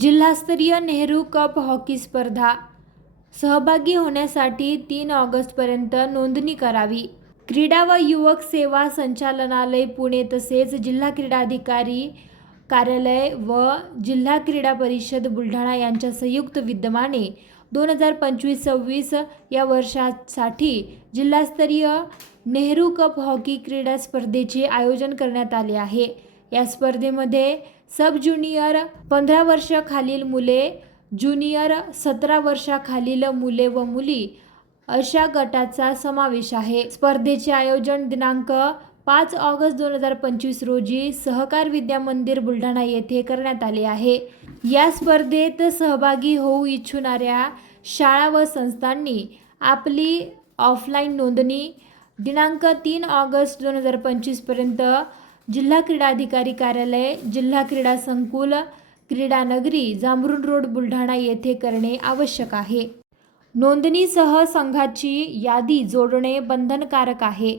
जिल्हास्तरीय Nehru cup hockey स्पर्धा. सहभागी होण्यासाठी तीन ऑगस्टपर्यंत नोंदणी करावी. क्रीडा व युवक सेवा संचालनालय पुणे तसेच जिल्हा क्रीडाधिकारी कार्यालय व जिल्हा क्रीडा परिषद बुलढाणा यांच्या संयुक्त विद्यमाने दोन हजार पंचवीस सव्वीस या वर्षासाठी जिल्हास्तरीय नेहरू कप हॉकी क्रीडा स्पर्धेचे आयोजन करण्यात आले आहे. या स्पर्धेमध्ये सब ज्युनियर पंधरा वर्षाखालील मुले ज्युनियर सतरा वर्षाखालील मुले व मुली अशा गटाचा समावेश आहे. स्पर्धेचे आयोजन दिनांक पाच ऑगस्ट दोन हजार पंचवीस रोजी सहकार विद्या मंदिर बुलढाणा येथे करण्यात आले आहे. या स्पर्धेत सहभागी होऊ इच्छुणाऱ्या शाळा व संस्थांनी आपली ऑफलाईन नोंदणी दिनांक तीन ऑगस्ट दोन हजार पंचवीसपर्यंत जिल्हा क्रीडा अधिकारी कार्यालय जिल्हा क्रीडा संकुल क्रीडानगरी जांभरून रोड बुलढाणा येथे करणे आवश्यक आहे. नोंदणीसह संघाची यादी जोडणे बंधनकारक आहे.